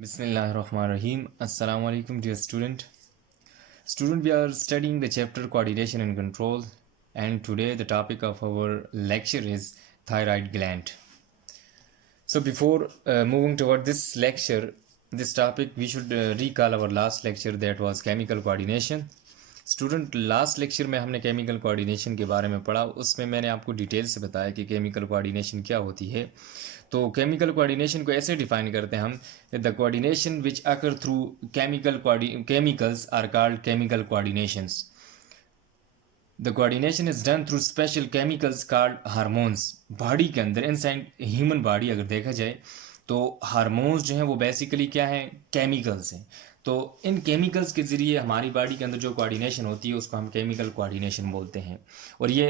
Bismillahirrahmanirrahim. Assalamu alaikum, dear student. Student, we are studying the chapter coordination and control, and today the topic of our lecture is thyroid gland. So before moving toward this lecture, this topic, we should recall our last lecture that was chemical coordination. Student last lecture में हमने chemical coordination के बारे में पढ़ा, उसमें मैंने आपको detail से बताया कि केमिकल कोऑर्डिनेशन क्या होती है। तो केमिकल कोऑर्डिनेशन को ऐसे डिफाइन करते हैं हम, the coordination which occur through chemicals are called chemical coordinations. The coordination is done through special chemicals called hormones. Body के अंदर, इनसाइड ह्यूमन बॉडी अगर देखा जाए तो हार्मोन्स जो हैं वो बेसिकली क्या है, केमिकल्स हैं। तो इन केमिकल्स के ज़रिए हमारी बॉडी के अंदर जो कोऑर्डिनेशन होती है उसको हम केमिकल कोऑर्डिनेशन बोलते हैं। और ये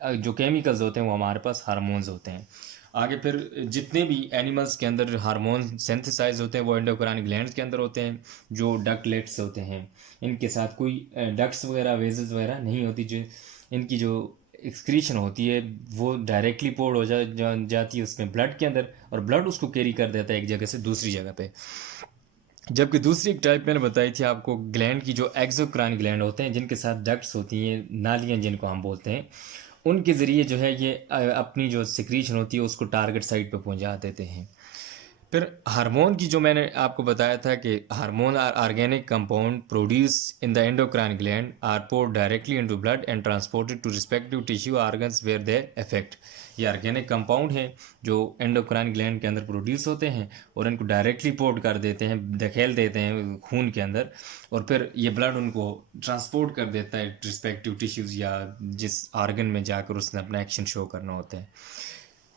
जो केमिकल्स होते हैं वो हमारे पास हार्मोन्स होते हैं। आगे फिर जितने भी एनिमल्स के अंदर हार्मोन सिंथेसाइज होते हैं वो एंडोक्राइन ग्लैंड्स के अंदर होते हैं, जो डक्टलेट्स होते हैं। इनके साथ कोई डक्ट्स वगैरह, वेजल्स वगैरह नहीं होती। जो इनकी जो एक्सक्रीशन होती है वो डायरेक्टली पोर्ड हो जाती है उसमें ब्लड के अंदर, और ब्लड उसको कैरी कर देता है एक जगह से दूसरी जगह पे। जबकि दूसरी एक टाइप मैंने बताई थी आपको ग्लैंड की, जो एक्सोक्राइन ग्लैंड होते हैं जिनके साथ डक्ट्स होती हैं, नालियाँ जिनको हम बोलते हैं, उनके ज़रिए जो है ये अपनी जो सिक्रीशन होती है उसको टारगेट साइट पे पहुंचा देते हैं। फिर हार्मोन की जो मैंने आपको बताया था कि hormone are organic compound produce in the endocrine gland are poured directly into blood and transported to respective tissue organs where they effect. ये ऑर्गेनिक कंपाउंड है जो एंडोक्राइन ग्लैंड के अंदर प्रोड्यूस होते हैं और इनको डायरेक्टली पोर्ट कर देते हैं, धकेल देते हैं खून के अंदर, और फिर ये ब्लड उनको ट्रांसपोर्ट कर देता है रिस्पेक्टिव टिश्यूज़ या जिस ऑर्गन में जाकर उसने अपना एक्शन शो करना होता है।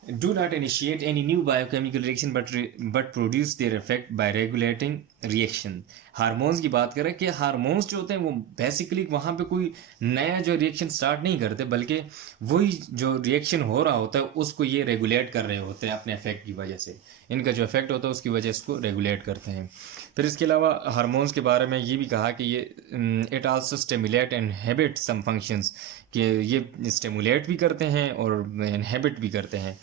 Do not initiate any new biochemical reaction but produce their effect by regulating reaction। Hormones की बात करें कि हार्मोन्स जो होते हैं वो बेसिकली वहाँ पे कोई नया जो रिएक्शन स्टार्ट नहीं करते, बल्कि वही जो रिएक्शन हो रहा होता है उसको ये रेगुलेट कर रहे होते हैं अपने इफेक्ट की वजह से। इनका जो इफेक्ट होता है उसकी वजह से इसको रेगुलेट करते हैं। फिर इसके अलावा हार्मोन्स के बारे में ये भी कहा कि ये it also stimulate and inhibit some functions, कि ये स्टिमुलेट भी करते हैं और इनहिबिट भी करते हैं।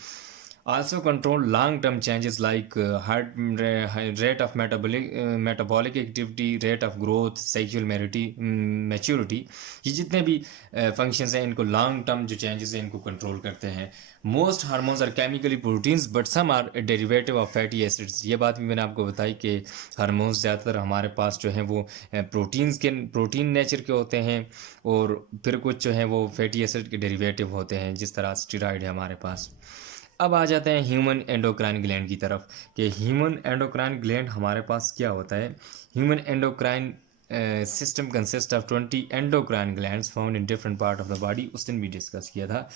Also control long-term changes like heart rate of metabolic activity, rate of growth, sexual maturity। ये जितने भी functions हैं इनको long term जो changes हैं इनको control करते हैं। Most hormones are chemically proteins but some are a derivative of fatty acids। ये बात भी मैंने आपको बताई कि हार्मोन्स ज़्यादातर हमारे पास जो हैं वो प्रोटीन नेचर के होते हैं, और फिर कुछ जो हैं वो फैटी एसिड के डेरिवेटिव होते हैं, जिस तरह स्टेरॉइड है हमारे पास। अब आ जाते हैं ह्यूमन एंडोक्राइन ग्लैंड की तरफ, कि ह्यूमन एंडोक्राइन ग्लैंड हमारे पास क्या होता है। Human endocrine system consist of 20 endocrine glands found in different part of the body. उस दिन भी डिस्कस किया था।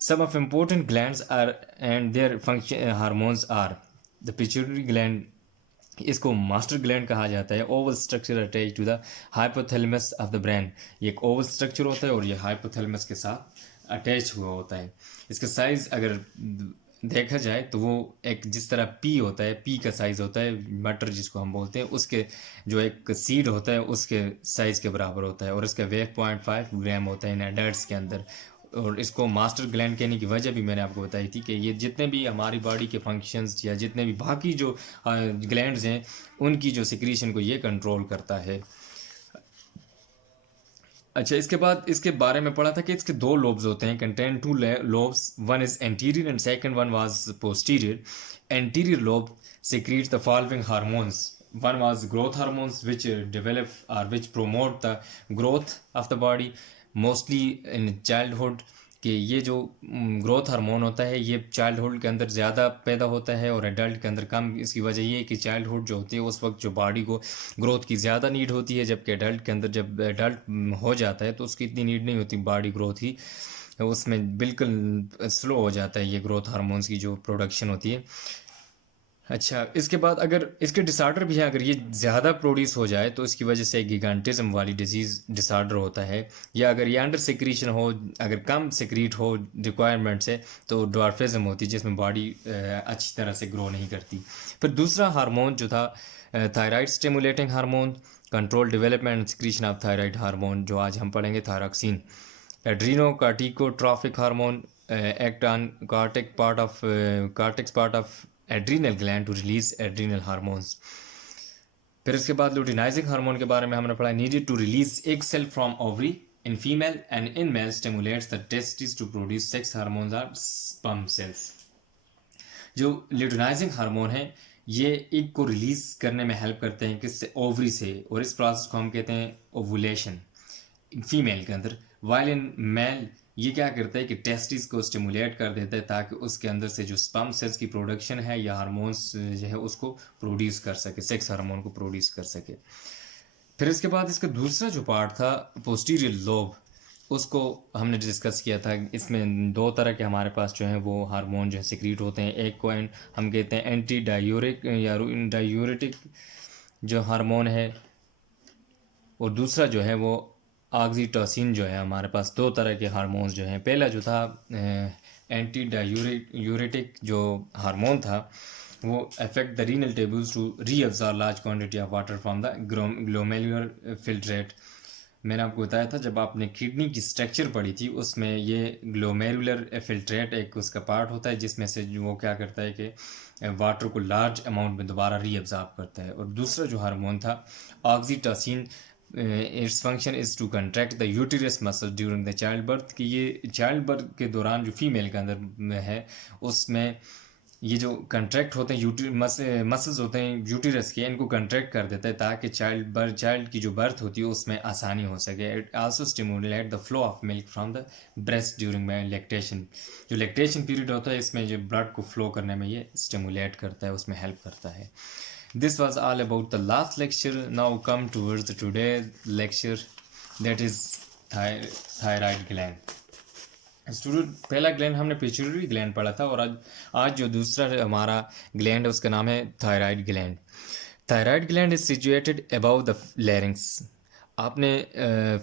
Some of important glands are and their function hormones are the pituitary gland, इसको मास्टर ग्लैंड कहा जाता है। Oval structure attach to the hypothalamus of the brain. ये एक ओवल स्ट्रक्चर होता है और ये हाइपोथैलेमस के साथ अटैच हुआ होता है। इसका साइज़ अगर देखा जाए तो वो एक जिस तरह पी होता है, पी का साइज़ होता है, मटर जिसको हम बोलते हैं, उसके जो एक सीड होता है उसके साइज़ के बराबर होता है, और इसका वेट 0.5 ग्राम होता है इन एडल्ट्स के अंदर। और इसको मास्टर ग्लैंड कहने की वजह भी मैंने आपको बताई थी कि ये जितने भी हमारी बॉडी के फंक्शंस या जितने भी बाकी जो ग्लैंड्स हैं उनकी जो सिक्रीशन को ये कंट्रोल करता है। अच्छा, इसके बाद इसके बारे में पढ़ा था कि इसके दो लोब्स होते हैं, contain two lobes, one is anterior and second one was posterior. Anterior lobe secretes the following hormones. One was growth hormones which develop or which promote the growth of the body mostly in childhood। कि ये जो growth hormone होता है ये childhood के अंदर ज़्यादा पैदा होता है और एडल्ट के अंदर कम। इसकी वजह ये है कि चाइल्डहुड जो होती है उस वक्त जो बॉडी को ग्रोथ की ज़्यादा नीड होती है, जबकि एडल्ट के अंदर जब एडल्ट हो जाता है तो उसकी इतनी नीड नहीं होती बॉडी ग्रोथ की, उसमें बिल्कुल स्लो हो जाता है ये ग्रोथ हार्मोन्स की जो प्रोडक्शन होती है। अच्छा, इसके बाद अगर इसके डिसऑर्डर भी हैं, अगर ये ज़्यादा प्रोड्यूस हो जाए तो इसकी वजह से गिगांटिज्म वाली डिजीज़ डिसऑर्डर होता है, या अगर ये अंडर सिक्रीशन हो, अगर कम सिक्रीट हो रिक्वायरमेंट से तो ड्वार्फिज्म होती है जिसमें बॉडी अच्छी तरह से ग्रो नहीं करती। फिर दूसरा हार्मोन जो था thyroid stimulating hormone, control development and secretion of thyroid hormone, जो आज हम पढ़ेंगे thyroxine. Adrenocorticotrophic hormone act on cortex part of adrenal gland to release adrenal hormones। फिर इसके बाद लुटिनाइजिंग हार्मोन के बारे में हमने पढ़ा, needed to release egg cell from ovary in female and in male stimulates the testis to produce sex hormones are sperm cells. जो luteinizing hormone है ये एग को रिलीज करने में हेल्प करते हैं किससे, ओवरी से, और इस प्रोसेस को हम कहते हैं ओवुलेशन फीमेल के अंदर। वाइल इन मेल ये क्या करता है कि टेस्टिस को स्टिमुलेट कर देता है ताकि उसके अंदर से जो स्पर्म सेल्स की प्रोडक्शन है या हार्मोन्स जो है उसको प्रोड्यूस कर सके, सेक्स हार्मोन को प्रोड्यूस कर सके। फिर इसके बाद इसका दूसरा जो पार्ट था पोस्टीरियर लोब, उसको हमने डिस्कस किया था। इसमें दो तरह के हमारे पास जो है वो हार्मोन जो है सिक्रीट होते हैं, एक को हम कहते हैं एंटी डायूरिक या डायूरेटिक जो हार्मोन है, और दूसरा जो है वो ऑक्सीटोसिन जो है। हमारे पास दो तरह के हार्मोन्स जो हैं, पहला जो था एंटी डायूरेटिक जो हार्मोन था वो affect the renal tables two reabsorb large quantity of water from the glomerular filtrate. मैंने आपको बताया था जब आपने किडनी की स्ट्रक्चर पढ़ी थी उसमें ये ग्लोमेरुलर फिल्ट्रेट एक उसका पार्ट होता है जिसमें से वो क्या करता है कि वाटर को लार्ज अमाउंट में दोबारा रीअब्सॉर्ब करता है। और दूसरा जो हार्मोन था oxytocin, its function is to contract the uterus muscle during the child birth, कि ये चाइल्ड बर्थ के दौरान जो फीमेल के अंदर में है उसमें ये जो कंट्रैक्ट होते हैं मसल्स होते हैं यूटेरस के, इनको कंट्रैक्ट कर देता है ताकि चाइल्ड की जो बर्थ होती है उसमें आसानी हो सके। It also stimulate the flow of milk from the breast during lactation. जो लैक्टेशन पीरियड होता है इसमें जो ब्लड को फ्लो करने में ये स्टिमुलेट करता है, उसमें हेल्प करता है। This was all about the last lecture. Now come towards the today's lecture, that is thyroid gland. Student पहला ग्लैंड हमने पिट्यूटरी ग्लैंड पढ़ा था, और आज जो दूसरा हमारा ग्लैंड है उसका नाम है thyroid gland. Thyroid gland is situated above the larynx. आपने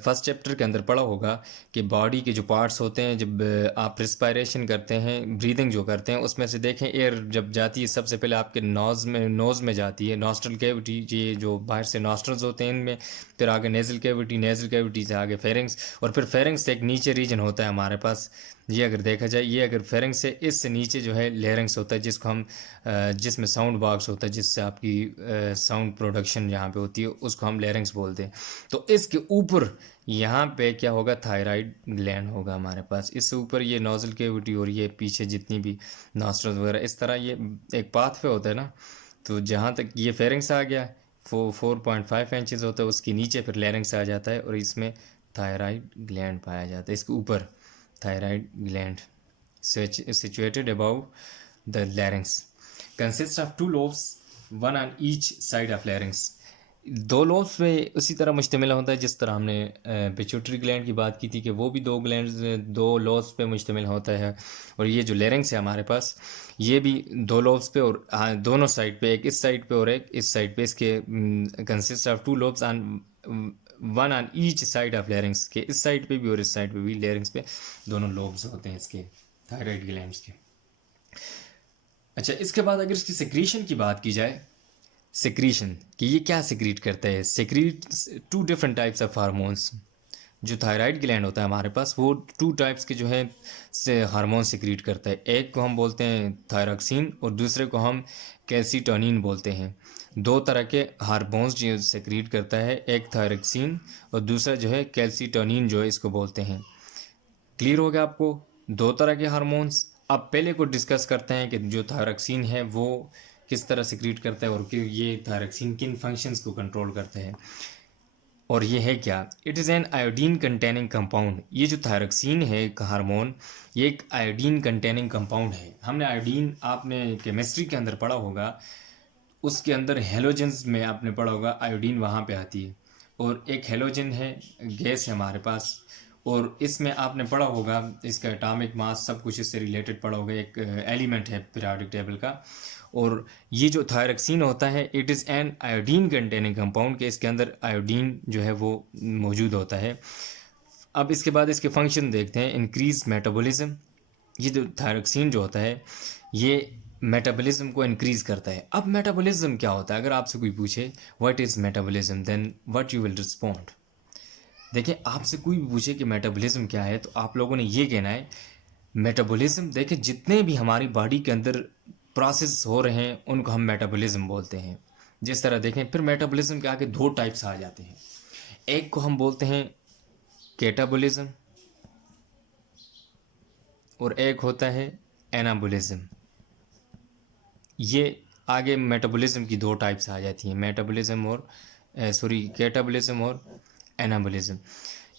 फर्स्ट चैप्टर के अंदर पढ़ा होगा कि बॉडी के जो पार्ट्स होते हैं, जब आप रिस्पायरेशन करते हैं, ब्रीदिंग जो करते हैं, उसमें से देखें एयर जब जाती है सबसे पहले आपके नोज़ में जाती है, नॉस्ट्रल कैविटी, ये जो बाहर से नॉस्ट्रल्स होते हैं इनमें, फिर आगे नेज़ल कैविटी से आगे फेरिंग्स, और फिर फेरिंग्स से एक नीचे रीजन होता है हमारे पास। ये अगर देखा जाए, ये अगर फेरिंग्स से इससे नीचे जो है लेरिंग्स होता है, जिसको हम जिसमें साउंड बॉक्स होता है, जिससे आपकी साउंड प्रोडक्शन यहाँ पे होती है, उसको हम लेरिंग्स बोलते हैं। तो इसके ऊपर यहाँ पे क्या होगा, थायराइड ग्लैंड होगा हमारे पास। इससे ऊपर ये नोजल कैविटी और ये पीछे जितनी भी नॉस्ट्रल्स वगैरह, इस तरह ये एक पाथ पे होता है ना। तो जहाँ तक ये फेरिंग्स आ गया 4.5 इंचज़ होता है, उसके नीचे फिर लेरिंग्स आ जाता है और इसमें थायराइड ग्लैंड पाया जाता है। इसके ऊपर thyroid gland situated above the larynx consists of two lobes, one on each side of larynx. दो लोब्स पे उसी तरह मुश्तमिल होता है जिस तरह हमने पिट्यूटरी ग्लैंड की बात की थी कि वो भी दो लोब्स पे मुश्तमिल होता है। और ये जो लेरिंग्स है हमारे पास, ये भी दो लोब्स पे, और दोनों साइड पे, एक इस साइड पे और एक इस साइड पे, इसके consist of two lobes on one on each side of larynx, के इस साइड पे भी और इस साइड पे भी लेरिंग्स पे दोनों लोब्स होते हैं इसके थायराइड ग्लैंड्स के। अच्छा, इसके बाद अगर इसकी सेक्रीशन की बात की जाए, सेक्रीशन कि ये क्या सेक्रीट करता है, secrete 2 different types of hormones. जो थायराइड ग्लैंड होता है हमारे पास वो 2 टाइप्स के जो है से हार्मोन सेक्रीट करता है। एक को हम बोलते हैं थायरॉक्सिन और दूसरे को हम कैल्सीटोनिन बोलते हैं। 2 तरह के हार्मोन्स जो सेक्रीट करता है, एक थायरॉक्सिन और दूसरा जो है कैल्सीटोनिन जो है इसको बोलते हैं। क्लियर हो गया आपको 2 तरह के हार्मोन्स। अब पहले को डिस्कस करते हैं कि जो थायरॉक्सिन है वो किस तरह सिक्रीट करता है और कि ये थायरॉक्सिन किन फंक्शंस को कंट्रोल करता है और ये है क्या। It is an iodine containing compound. ये जो थायरॉक्सिन है एक हार्मोन, ये एक आयोडीन कंटेनिंग कंपाउंड है। हमने आयोडीन आपने केमिस्ट्री के अंदर पढ़ा होगा, उसके अंदर हेलोजेंस में आपने पढ़ा होगा आयोडीन वहाँ पे आती है। और एक हेलोजन है, गैस है हमारे पास, और इसमें आपने पढ़ा होगा इसका एटॉमिक मास सब कुछ इससे रिलेटेड पढ़ा होगा, एक एलिमेंट है पीरियोडिक टेबल का। और ये जो थायरॉक्सिन होता है it is an iodine containing compound, के इसके अंदर आयोडीन जो है वो मौजूद होता है। अब इसके बाद इसके फंक्शन देखते हैं। इंक्रीज मेटाबॉलिज्म, ये जो थायरॉक्सिन जो होता है ये मेटाबॉलिज्म को इंक्रीज़ करता है। अब मेटाबॉलिज्म क्या होता है, अगर आपसे कोई पूछे what is metabolism, then what you will respond. देखिए, आपसे कोई भी पूछे कि मेटाबॉलिज्म क्या है तो आप लोगों ने ये कहना है मेटाबॉलिज्म, देखिए जितने भी हमारी बॉडी के अंदर प्रोसेस हो रहे हैं उनको हम मेटाबॉलिज्म बोलते हैं। जिस तरह देखें, फिर मेटाबॉलिज्म के आगे दो टाइप्स आ जाते हैं। एक को हम बोलते हैं कैटाबॉलिज्म और एक होता है एनाबॉलिज्म। ये आगे मेटाबॉलिज्म की दो टाइप्स आ जाती हैं, मेटाबॉलिज्म और कैटाबॉलिज्म और एनाबॉलिज्म।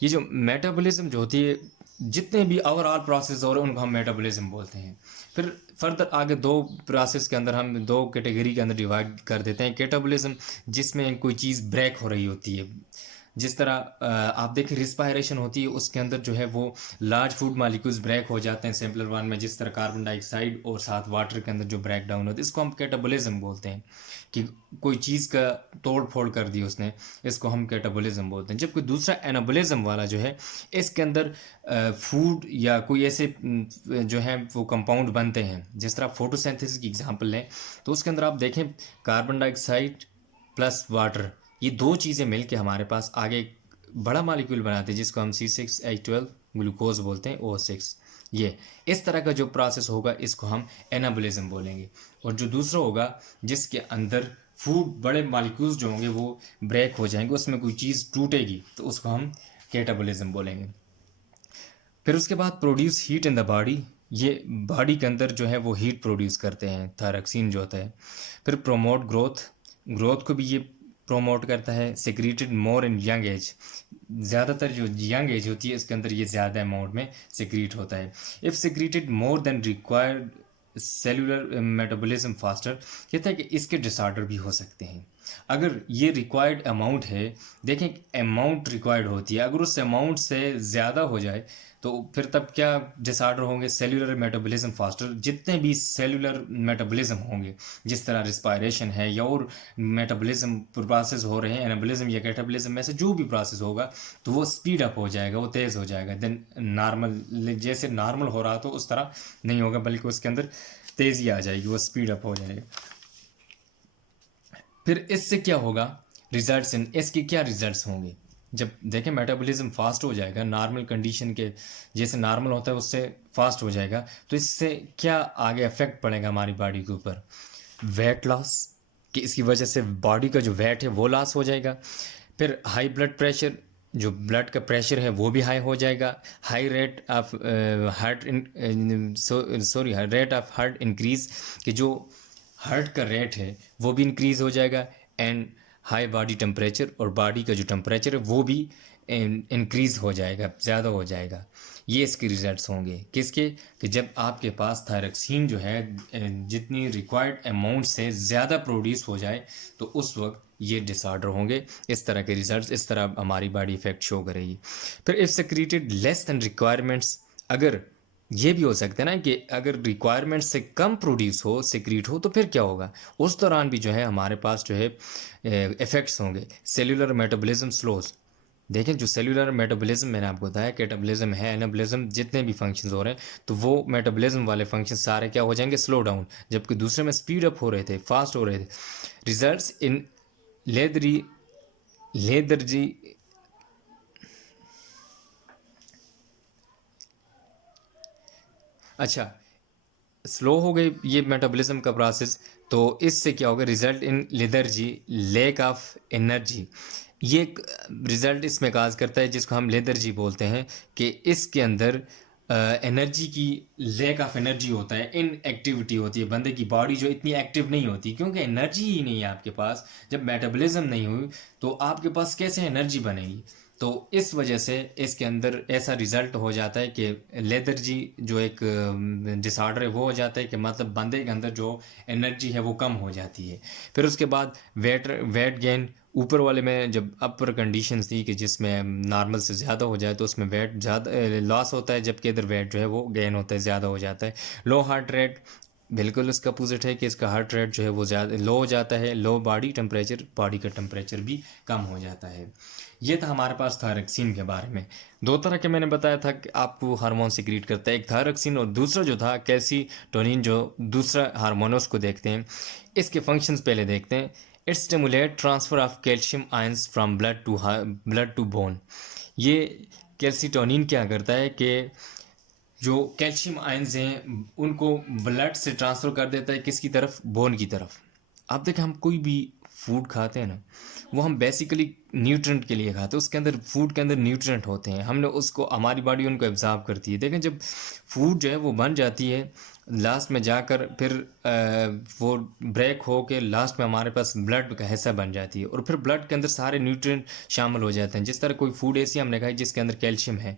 ये जो मेटाबॉलिज्म जो होती है, जितने भी ओवरऑल प्रोसेस हो रहे हैं उनको हम मेटाबॉलिज्म बोलते हैं। फिर फर्दर आगे दो प्रोसेस के अंदर हम दो कैटेगरी के अंदर डिवाइड कर देते हैं। कैटाबॉलिज्म जिसमें कोई चीज़ ब्रेक हो रही होती है, जिस तरह आप देखें रिस्पायरेशन होती है, उसके अंदर जो है वो लार्ज फूड मालिक्यूल्स ब्रेक हो जाते हैं सिंपलर वन में, जिस तरह कार्बन डाइऑक्साइड और साथ वाटर के अंदर जो ब्रेक डाउन होता है, इसको हम कैटाबॉलिज्म बोलते हैं कि कोई चीज़ का तोड़ फोड़ कर दी उसने, इसको हम कैटाबॉलिज्म बोलते हैं। जबकि दूसरा एनाबॉलिज्म वाला जो है, इसके अंदर फूड या कोई ऐसे जो है वो कंपाउंड बनते हैं, जिस तरह फोटोसिंथेसिस की एग्जांपल लें तो उसके अंदर आप देखें कार्बन डाइऑक्साइड प्लस वाटर, ये दो चीज़ें मिलके हमारे पास आगे एक बड़ा मॉलिक्यूल बनाते हैं जिसको हम C6H12 ग्लूकोज बोलते हैं, O6। ये इस तरह का जो प्रोसेस होगा इसको हम एनाबॉलिज्म बोलेंगे। और जो दूसरा होगा जिसके अंदर फूड बड़े मॉलिक्यूल्स जो होंगे वो ब्रेक हो जाएंगे, उसमें कोई चीज़ टूटेगी, तो उसको हम कैटाबॉलिज्म बोलेंगे। फिर उसके बाद produce heat in the body, ये बॉडी के अंदर जो है वो हीट प्रोड्यूस करते हैं, थायरॉक्सिन जो होता है। फिर प्रोमोट ग्रोथ, ग्रोथ को भी ये प्रोमोट करता है। सिक्रीटेड मोर इन यंग एज, ज़्यादातर जो यंग एज होती है इसके अंदर ये ज़्यादा अमाउंट में सिक्रीट होता है। If secreted more than required cellular metabolism faster, कहता है कि इसके डिसऑर्डर भी हो सकते हैं। अगर ये रिक्वायर्ड अमाउंट है, देखें अमाउंट रिक्वायर्ड होती है, अगर उस अमाउंट से ज़्यादा हो जाए तो फिर तब क्या डिसऑर्डर होंगे, सेलुलर मेटाबॉलिज्म फास्टर। जितने भी सेलुलर मेटाबॉलिज्म होंगे, जिस तरह रिस्पायरेशन है या और मेटाबॉलिज्म प्रोसेस हो रहे हैं, एनाबॉलिज्म या कैटाबॉलिज्म में से जो भी प्रोसेस होगा तो वो स्पीड अप हो जाएगा, वो तेज़ हो जाएगा। देन नॉर्मल, जैसे नॉर्मल हो रहा तो उस तरह नहीं होगा, बल्कि उसके अंदर तेज़ी आ जाएगी, वो स्पीड अप हो जाएगा। फिर इससे क्या होगा, रिजल्ट्स इन इसके क्या रिजल्ट्स होंगे। जब देखें मेटाबॉलिज्म फास्ट हो जाएगा, नॉर्मल कंडीशन के जैसे नॉर्मल होता है उससे फास्ट हो जाएगा, तो इससे क्या आगे इफेक्ट पड़ेगा हमारी बॉडी के ऊपर। वेट लॉस, कि इसकी वजह से बॉडी का जो वेट है वो लॉस हो जाएगा। फिर हाई ब्लड प्रेशर, जो ब्लड का प्रेशर है वो भी हाई हो जाएगा। High rate of heart rate of heart increase, कि जो हार्ट का रेट है वो भी इंक्रीज हो जाएगा। एंड हाई बॉडी टेम्परेचर, और बॉडी का जो टेम्परेचर है वो भी इंक्रीज हो जाएगा, ज़्यादा हो जाएगा। ये इसके रिजल्ट्स होंगे किसके, कि जब आपके पास थायरॉक्सिन जो है जितनी रिक्वायर्ड अमाउंट से ज़्यादा प्रोड्यूस हो जाए तो उस वक्त ये डिसऑर्डर होंगे। इस तरह के रिजल्ट्स, इस तरह हमारी बॉडी इफेक्ट शो करेगी। फिर if secreted less than requirements, अगर ये भी हो सकता है ना कि अगर रिक्वायरमेंट से कम प्रोड्यूस हो, सिक्रीट हो, तो फिर क्या होगा, उस दौरान भी जो है हमारे पास जो है इफ़ेक्ट्स होंगे। सेलुलर मेटाबॉलिज्म स्लोज, देखें जो सेलुलर मेटाबॉलिज्म मैंने आपको बताया, कैटाबॉलिज्म है, एनाबॉलिज्म, जितने भी फंक्शंस हो रहे हैं तो वो मेटाबॉलिज्म वाले फंक्शन सारे क्या हो जाएंगे, स्लो डाउन, जबकि दूसरे में स्पीड अप हो रहे थे, फास्ट हो रहे थे। रिजल्ट्स इन लेदरजी अच्छा, स्लो हो गई ये मेटाबॉलिज्म का प्रोसेस, तो इससे क्या होगा, result in lethargy, lack of energy. ये एक रिजल्ट इसमें काज करता है जिसको हम लेदरजी बोलते हैं, कि इसके अंदर एनर्जी की लैक ऑफ एनर्जी होता है, इन एक्टिविटी होती है, बंदे की बॉडी जो इतनी एक्टिव नहीं होती, क्योंकि एनर्जी ही नहीं है आपके पास। जब मेटाबॉलिज्म नहीं हुई तो आपके पास कैसे एनर्जी बनेगी। तो इस वजह से इसके अंदर ऐसा रिज़ल्ट हो जाता है कि लेथर्जी जो एक डिसऑर्डर है वो हो जाता है, कि मतलब बंदे के अंदर जो एनर्जी है वो कम हो जाती है। फिर उसके बाद वेट गेन, ऊपर वाले में जब अपर कंडीशंस थी कि जिसमें नॉर्मल से ज़्यादा हो जाए तो उसमें वेट ज़्यादा लॉस होता है, जबकि इधर वेट जो है वो गेन होता है, ज़्यादा हो जाता है। लो हार्ट रेट, बिल्कुल इसका अपोजिट है कि इसका हार्ट रेट जो है वो ज़्यादा लो हो जाता है। लो बॉडी टेम्परेचर, बॉडी का टेम्परेचर भी कम हो जाता है। ये था हमारे पास थायरॉक्सिन के बारे में। दो तरह के मैंने बताया था कि आपको हार्मोन सिक्रीट करता है, एक थायरॉक्सिन और दूसरा जो था कैल्सीटोनिन, जो दूसरा हार्मोन उसको देखते हैं। इसके फंक्शंस पहले देखते हैं। It stimulate transfer of calcium ions from blood to bone. ये कैल्सीटोनिन क्या करता है कि जो कैल्शियम आयंस हैं उनको ब्लड से ट्रांसफ़र कर देता है, किसकी तरफ, बोन की तरफ। आप देखें हम कोई भी फूड खाते हैं ना, वो हम बेसिकली न्यूट्रेंट के लिए खाते हैं। उसके अंदर, फूड के अंदर न्यूट्रेंट होते हैं, हमने उसको, हमारी बॉडी उनको एब्जॉर्ब करती है। देखें, जब फूड जो है वो बन जाती है, लास्ट में जाकर फिर वो ब्रेक हो के लास्ट में हमारे पास ब्लड का हिस्सा बन जाती है, और फिर ब्लड के अंदर सारे न्यूट्रिएंट शामिल हो जाते हैं। जिस तरह कोई फूड ऐसी हमने खाई जिसके अंदर कैल्शियम है,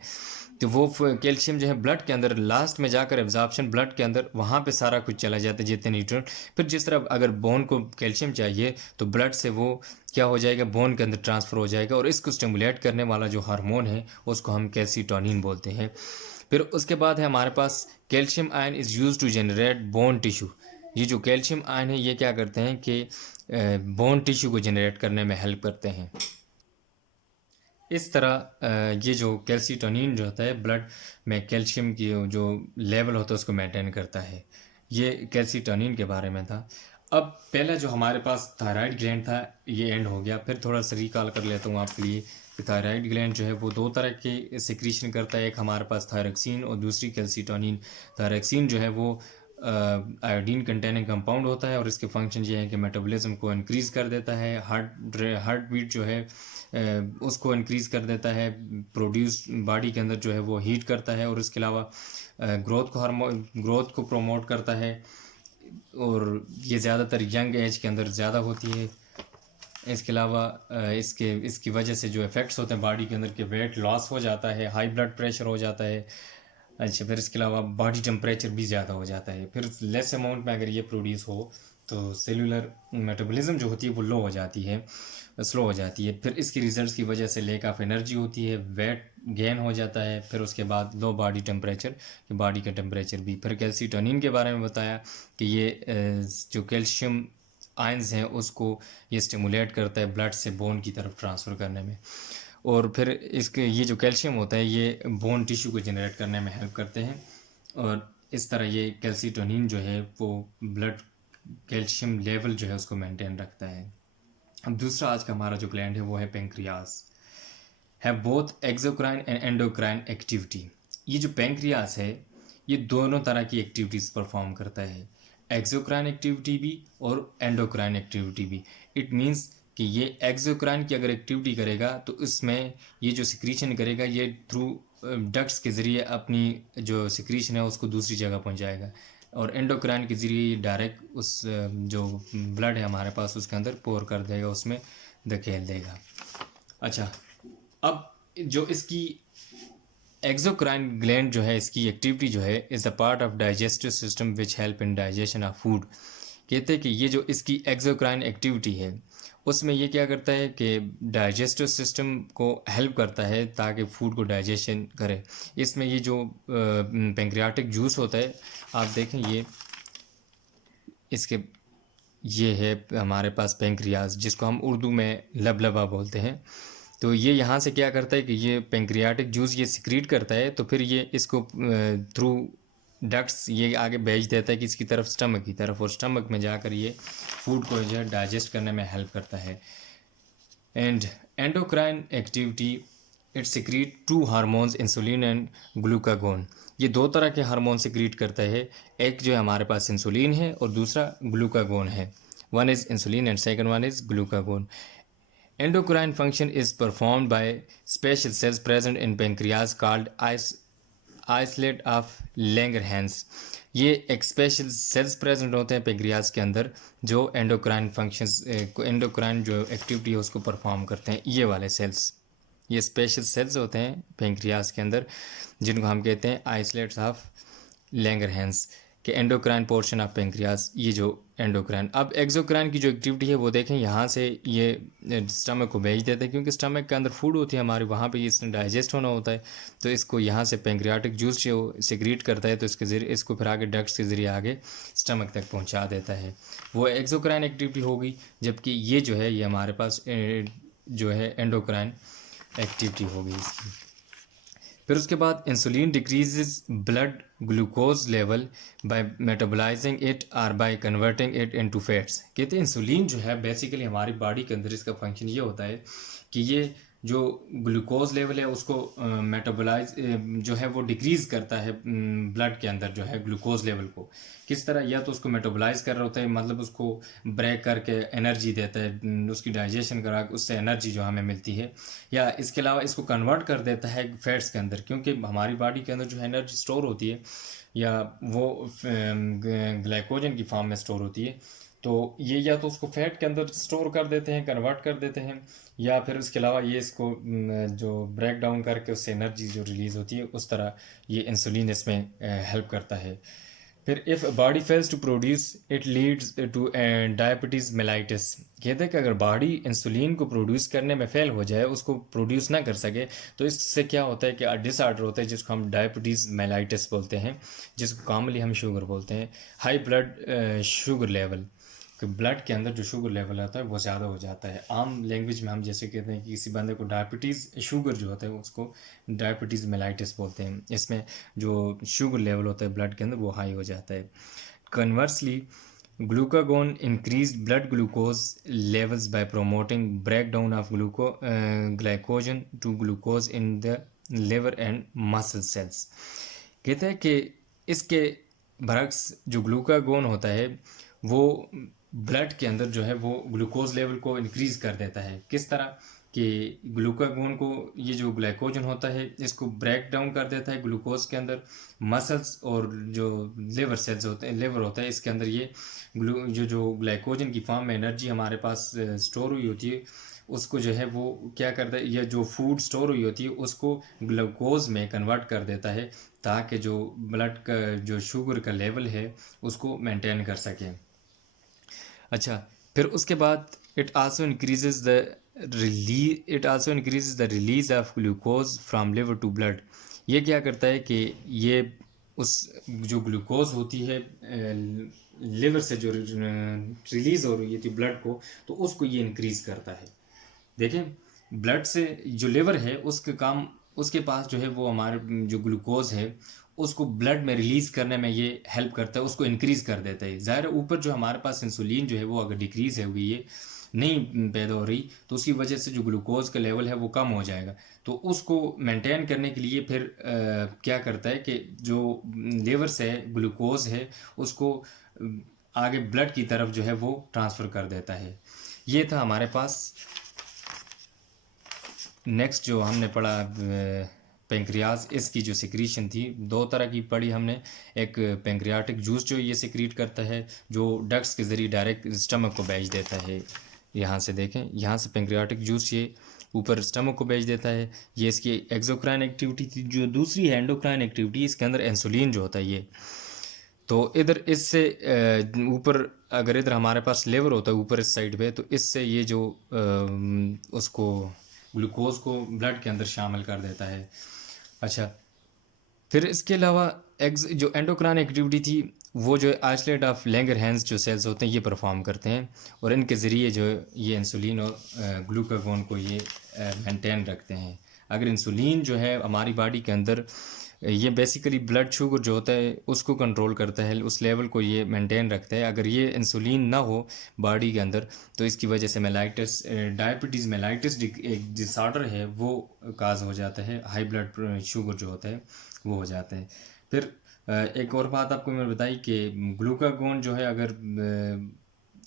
तो वो कैल्शियम जो है ब्लड के अंदर लास्ट में जाकर एब्जॉर्प्शन ब्लड के अंदर, वहाँ पे सारा कुछ चला जाता है जितने न्यूट्रिएंट। फिर जिस तरह अगर बोन को कैल्शियम चाहिए तो ब्लड से वो क्या हो जाएगा, बोन के अंदर ट्रांसफ़र हो जाएगा, और इसको स्टिमुलेट करने वाला जो हार्मोन है उसको हम कैल्सीटोनिन बोलते हैं। फिर उसके बाद है हमारे पास calcium ion is use to generate bone tissue. ये जो कैल्शियम आयन है ये क्या करते हैं कि बोन टिश्यू को जनरेट करने में हेल्प करते हैं। इस तरह ये जो कैल्सीटोनिन जो होता है ब्लड में कैल्शियम की जो लेवल होता है उसको मेंटेन करता है। ये कैल्सीटोनिन के बारे में था। अब पहला जो हमारे पास थायराइड ग्लैंड था ये एंड हो गया। फिर थोड़ा सा रिकॉल कर लेता हूँ आपके लिए कि थायराइड ग्लैंड जो है वो दो तरह के सिक्रीशन करता है। एक हमारे पास थायरोक्सिन और दूसरी कैल्सीटोनिन। थायरोक्सिन जो है वो आयोडीन कंटेनिंग कंपाउंड होता है, और इसके फंक्शन ये है कि मेटाबॉलिज्म को इंक्रीज़ कर देता है, हार्ट बीट जो है उसको इंक्रीज़ कर देता है, प्रोड्यूस बॉडी के अंदर जो है वो हीट करता है, और इसके अलावा ग्रोथ को प्रमोट करता है, और ये ज़्यादातर यंग एज के अंदर ज़्यादा होती है। इसके अलावा इसकी वजह से जो इफ़ेक्ट्स होते हैं बॉडी के अंदर के वेट लॉस हो जाता है, हाई ब्लड प्रेशर हो जाता है। अच्छा, फिर इसके अलावा बॉडी टेम्परेचर भी ज़्यादा हो जाता है। फिर लेस अमाउंट में अगर ये प्रोड्यूस हो तो सेलुलर मेटाबॉलिज्म जो होती है वो लो हो जाती है, स्लो हो जाती है। फिर इसकी रिजल्ट्स की वजह से लैक ऑफ एनर्जी होती है, वेट गेन हो जाता है। फिर उसके बाद लो बॉडी टेम्परेचर, कि बॉडी का टेम्परेचर भी। फिर कैल्सीटोनिन के बारे में बताया कि ये जो कैल्शियम आयंस हैं उसको ये स्टिमुलेट करता है ब्लड से बोन की तरफ ट्रांसफ़र करने में। और फिर इसके ये जो कैल्शियम होता है ये बोन टिश्यू को जनरेट करने में हेल्प करते हैं, और इस तरह ये कैल्सीटोनिन जो है वो ब्लड कैल्शियम लेवल जो है उसको मेंटेन रखता है। अब दूसरा आज का हमारा जो ग्लैंड है वो है pancreas. Have both exocrine and endocrine activity. ये जो पेंक्रियास है ये दोनों तरह की एक्टिविटीज़ परफॉर्म करता है, एक्सोक्राइन एक्टिविटी भी और एंडोक्राइन एक्टिविटी भी। इट मीन्स कि ये एक्सोक्राइन की अगर एक्टिविटी करेगा तो इसमें ये जो सिक्रीशन करेगा ये थ्रू डक्ट्स के ज़रिए अपनी जो सिक्रीशन है उसको दूसरी जगह पहुंचाएगा, और एंडोक्राइन के ज़रिए डायरेक्ट उस जो ब्लड है हमारे पास उसके अंदर पोर कर देगा, उसमें धकेल देगा। अच्छा, अब जो इसकी एक्सोक्राइन ग्लैंड जो है इसकी एक्टिविटी जो है is a part of digestive system which help in digestion of food. कहते हैं कि ये जो इसकी एक्सोक्राइन एक्टिविटी है उसमें ये क्या करता है कि डाइजेस्टिव सिस्टम को हेल्प करता है ताकि फूड को डाइजेशन करे। इसमें ये जो पेंक्रियाटिक जूस होता है, आप देखें ये है हमारे पास पेंक्रियाज, जिसको हम उर्दू में लबलबा बोलते हैं। तो ये यहाँ से क्या करता है कि ये पेंक्रियाटिक जूस ये सिक्रीट करता है, तो फिर ये इसको थ्रू डक्ट्स ये आगे भेज देता है किसकी तरफ, स्टमक की तरफ, और स्टमक में जाकर ये फूड को जो है डाइजेस्ट करने में हेल्प करता है। And endocrine activity, it secrete to hormones insulin and glucagon. ये दो तरह के हार्मोन सिक्रीट करता है, एक जो है हमारे पास इंसुलिन है और दूसरा ग्लूकागोन है। One is insulin and second one is glucagon. Endocrine function is performed by special cells present in pancreas called isolate of Langerhans। ये एक स्पेशल सेल्स प्रेजेंट होते हैं पेंक्रियाज के अंदर जो एंडोक्राइन फंक्शंस एंडोक्राइन जो एक्टिविटी है उसको परफॉर्म करते हैं। ये वाले सेल्स, ये स्पेशल सेल्स होते हैं पेंक्रियाज के अंदर जिनको हम कहते हैं आइसोलेट्स ऑफ लैंगरहैंस के एंडोक्राइन पोर्शन ऑफ पेंक्रियाज। ये जो एंडोक्राइन, अब एक्सोक्राइन की जो एक्टिविटी है वो देखें यहाँ से ये स्टमक को भेज देता है, क्योंकि स्टमक के अंदर फूड होती है हमारी, वहाँ पे इसने डाइजेस्ट होना होता है, तो इसको यहाँ से पेंक्रियाटिक जूस जो सिक्रीट करता है तो इसके ज़रिए इसको फिर आगे डक्ट्स के ज़रिए आगे स्टमक तक पहुँचा देता है। वो एक्सोक्राइन एक्टिविटी होगी, जबकि ये जो है ये हमारे पास जो है एंडोक्राइन एक्टिविटी होगी इसकी। फिर उसके बाद insulin decreases blood glucose level by metabolising it और by converting it into fats. कहते हैं इंसुलिन जो है बेसिकली हमारी बॉडी के अंदर इसका फंक्शन ये होता है कि ये जो ग्लूकोज लेवल है उसको मेटाबोलाइज जो है वो डिक्रीज़ करता है ब्लड के अंदर जो है ग्लूकोज लेवल को। किस तरह? या तो उसको मेटाबोलाइज कर रहा होता है, मतलब उसको ब्रेक करके एनर्जी देता है, उसकी डाइजेशन करा के उससे एनर्जी जो हमें मिलती है, या इसके अलावा इसको कन्वर्ट कर देता है फैट्स के अंदर, क्योंकि हमारी बॉडी के अंदर जो है एनर्जी स्टोर होती है या वो ग्लाइकोजन की फॉर्म में स्टोर होती है। तो ये या तो उसको फैट के अंदर स्टोर कर देते हैं, कन्वर्ट कर देते हैं, या फिर उसके अलावा ये इसको जो ब्रेक डाउन करके उससे एनर्जी जो रिलीज़ होती है उस तरह ये इंसुलिन इसमें हेल्प करता है। फिर if body fails to produce it leads to diabetes mellitus. कहते हैं कि अगर बॉडी इंसुलिन को प्रोड्यूस करने में फेल हो जाए, उसको प्रोड्यूस ना कर सके, तो इससे क्या होता है कि डिसऑर्डर होता है जिसको हम डायबिटीज़ मेलाइटिस बोलते हैं, जिसको कॉमनली हम शुगर बोलते हैं। हाई ब्लड शुगर लेवल, कि ब्लड के अंदर जो शुगर लेवल आता है वो ज़्यादा हो जाता है। आम लैंग्वेज में हम जैसे कहते हैं कि किसी बंदे को डायबिटीज़ शुगर जो होता है उसको डायबिटीज़ मेलाइटिस बोलते हैं। इसमें जो शुगर लेवल होता है ब्लड के अंदर वो हाई हो जाता है। Conversely glucagon increase blood glucose levels by promoting break down of glycogen to glucose in the liver and muscle cells. कहते हैं कि इसके बरक्स जो ग्लूकागोन होता है वो ब्लड के अंदर जो है वो ग्लूकोज लेवल को इंक्रीज़ कर देता है। किस तरह? कि ग्लूकागोन को, ये जो ग्लाइकोजन होता है इसको ब्रेक डाउन कर देता है ग्लूकोज के अंदर। मसल्स और जो लिवर सेल्स होते हैं, लिवर होता है, इसके अंदर ये जो ग्लाइकोजन की फॉर्म में एनर्जी हमारे पास स्टोर हुई होती है उसको जो है वो क्या करता है, या जो फूड स्टोर हुई होती है उसको ग्लूकोज में कन्वर्ट कर देता है ताकि जो ब्लड का जो शुगर का लेवल है उसको मेंटेन कर सकें। अच्छा, फिर उसके बाद it also increases the release of glucose from liver to blood. ये क्या करता है कि ये उस जो ग्लूकोज होती है लिवर से जो रिलीज़ हो रही थी ब्लड को, तो उसको ये इंक्रीज़ करता है। देखें, ब्लड से जो लिवर है उसके काम, उसके पास जो है वो हमारे जो ग्लूकोज है उसको ब्लड में रिलीज़ करने में ये हेल्प करता है, उसको इंक्रीज़ कर देता है। ज़ाहिर ऊपर जो हमारे पास इंसुलिन जो है वो अगर डिक्रीज़ है हुई है, नहीं पैदा हो रही, तो उसकी वजह से जो ग्लूकोज का लेवल है वो कम हो जाएगा। तो उसको मेंटेन करने के लिए फिर क्या करता है कि जो लेवर से ग्लूकोज है उसको आगे ब्लड की तरफ जो है वो ट्रांसफ़र कर देता है। ये था हमारे पास। नेक्स्ट जो हमने पढ़ा पेंक्रियाज, इसकी जो सिक्रीशन थी दो तरह की पढ़ी हमने। एक पेंक्रियाटिक जूस जो ये सिक्रीट करता है, जो डक्ट्स के ज़रिए डायरेक्ट स्टमक को भेज देता है। यहाँ से देखें, यहाँ से पेंक्रियाटिक जूस ये ऊपर स्टमक को भेज देता है। ये इसकी एक्सोक्राइन एक्टिविटी थी। जो दूसरी है एंडोक्राइन एक्टिविटी, इसके अंदर इंसुलिन जो होता है ये, तो इधर इससे ऊपर अगर इधर हमारे पास लेवर होता है ऊपर इस साइड पे, तो इससे ये जो उसको ग्लूकोज को ब्लड के अंदर शामिल कर देता है। अच्छा, फिर इसके अलावा जो एंडोक्राइन एक्टिविटी थी वो जो आइसोलेट ऑफ लैंगरहैंस जो सेल्स होते हैं ये परफॉर्म करते हैं, और इनके ज़रिए जो ये इंसुलिन और ग्लूकागोन को ये मेंटेन रखते हैं। अगर इंसुलिन जो है हमारी बॉडी के अंदर, ये बेसिकली ब्लड शुगर जो होता है उसको कंट्रोल करता है, उस लेवल को ये मेंटेन रखता है। अगर ये इंसुलिन ना हो बॉडी के अंदर तो इसकी वजह से मेलाइटिस, डायबिटीज़ मेलाइटिस एक डिसऑर्डर है वो काज हो जाता है। हाई ब्लड शुगर जो होता है वो हो जाता है। फिर एक और बात आपको मैं बताई कि ग्लूकागोन जो है अगर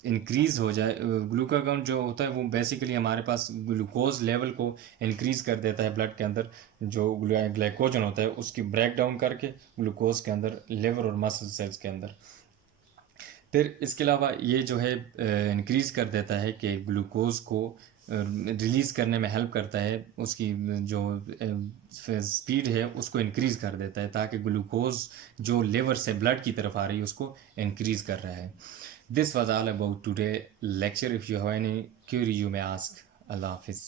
इंक्रीज़ हो जाए, ग्लूकागोन जो होता है वो बेसिकली हमारे पास ग्लूकोज लेवल को इंक्रीज़ कर देता है ब्लड के अंदर। जो ग्लाइकोजन होता है उसकी ब्रेक डाउन करके ग्लूकोज के अंदर लिवर और मसल सेल्स के अंदर। फिर इसके अलावा ये जो है इंक्रीज़ कर देता है कि ग्लूकोज को रिलीज़ करने में हेल्प करता है, उसकी जो स्पीड है उसको इंक्रीज़ कर देता है ताकि ग्लूकोज जो लिवर से ब्लड की तरफ आ रही है उसको इंक्रीज़ कर रहा है। This was all about today lecture. If you have any query you may ask. Allah Hafiz.